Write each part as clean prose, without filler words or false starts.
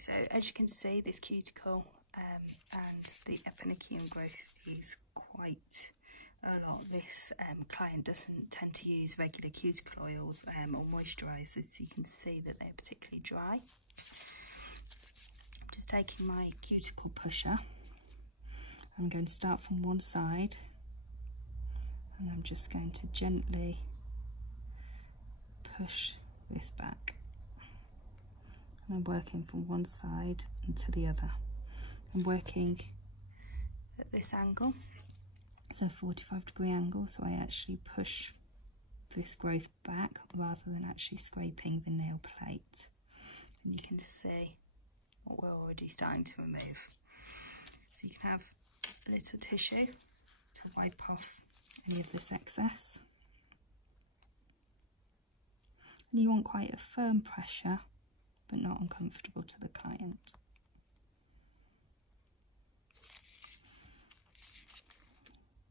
so as you can see, this cuticle and the epinicium growth is quite a lot. This client doesn't tend to use regular cuticle oils or moisturisers, so you can see that they're particularly dry. I'm just taking my cuticle pusher. I'm going to start from one side, and I'm just going to gently push this back. And I'm working from one side and to the other. I'm working at this angle, so 45-degree angle, so I actually push this growth back rather than actually scraping the nail plate. And you can just see what we're already starting to remove. So you can have a little tissue to wipe off any of this excess. And you want quite a firm pressure, but not uncomfortable to the client.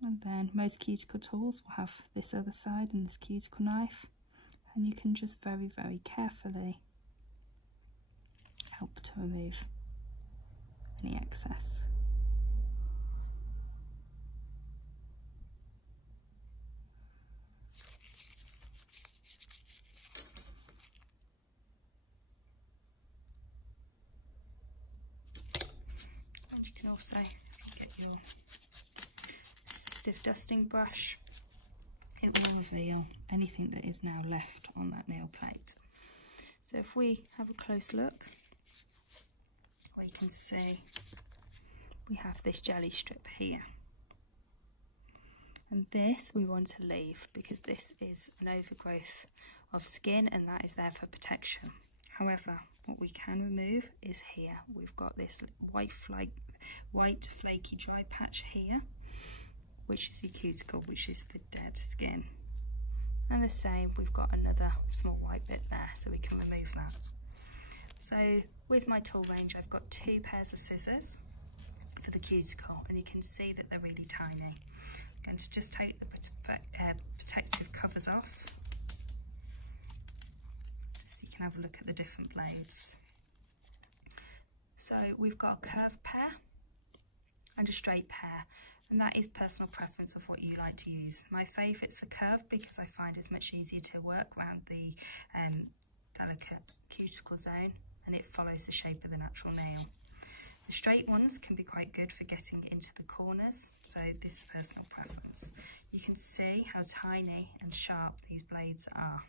And then most cuticle tools will have this other side and this cuticle knife, and you can just very, very carefully help to remove any excess. And you can also get your stiff dusting brush. It will reveal anything that is now left on that nail plate. So if we have a close look, we can see we have this jelly strip here. And this we want to leave because this is an overgrowth of skin and that is there for protection. However, what we can remove is here. We've got this white flaky dry patch here, which is your cuticle, which is the dead skin. And the same, we've got another small white bit there, so we can remove that. So with my tool range, I've got 2 pairs of scissors for the cuticle, and you can see that they're really tiny. I'm going to just take the protective covers off, so you can have a look at the different blades. So we've got a curved pair and a straight pair, and that is personal preference of what you like to use. My favourite's the curved because I find it's much easier to work around the delicate cuticle zone, and it follows the shape of the natural nail. The straight ones can be quite good for getting into the corners, so this is personal preference. You can see how tiny and sharp these blades are,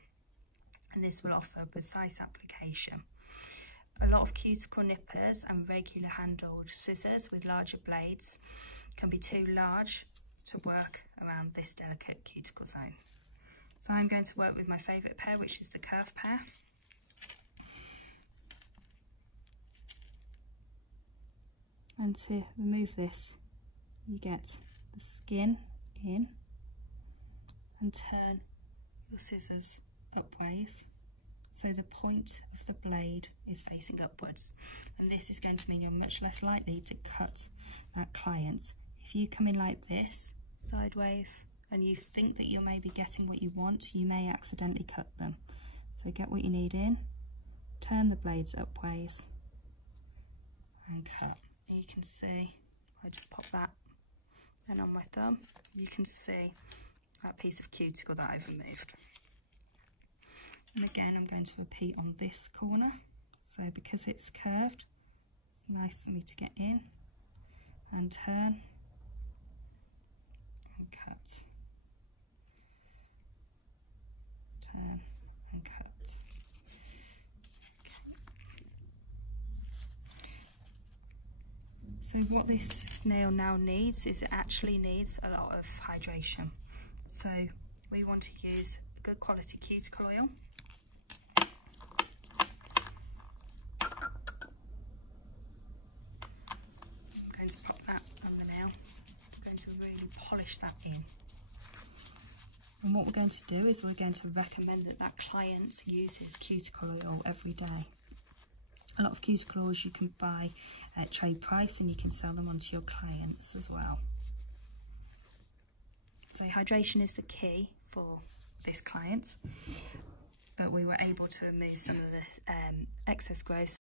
and this will offer a precise application. A lot of cuticle nippers and regular handled scissors with larger blades can be too large to work around this delicate cuticle zone. So I'm going to work with my favourite pair, which is the curved pair. And to remove this, you get the skin in and turn your scissors upwards, so the point of the blade is facing upwards, and this is going to mean you're much less likely to cut that client. If you come in like this, sideways, and you think that you're maybe getting what you want, you may accidentally cut them. So get what you need in, turn the blades upwards, and cut. And you can see, I just pop that then on my thumb, you can see that piece of cuticle that I've removed. And again, I'm going to repeat on this corner. So because it's curved, it's nice for me to get in and turn and cut. Turn and cut. So what this nail now needs is it actually needs a lot of hydration. So we want to use a good quality cuticle oil. I'm going to pop that on the nail. I'm going to really polish that in. And what we're going to do is we're going to recommend that that client uses cuticle oil every day. A lot of cuticle oils you can buy at trade price, and you can sell them on to your clients as well. So hydration is the key for this client, but we were able to remove some of the excess growth